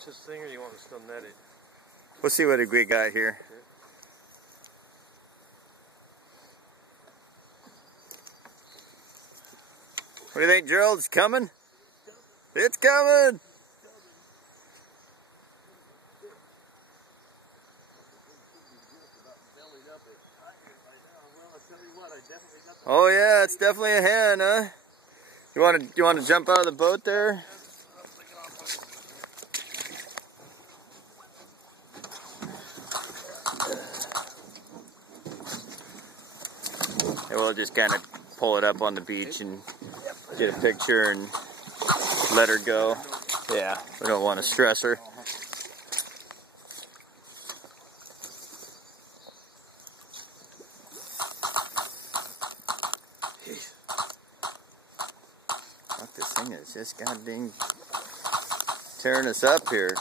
launch this thing, or you want to still net it? We'll see what we got here. Okay. What do you think, Gerald? It's coming? It's coming! Oh yeah, it's definitely a hen, huh? You want to jump out of the boat there? And we'll just kind of pull it up on the beach and get a picture and let her go. Yeah, we don't want to stress her. What this thing is just goddamn tearing us up here.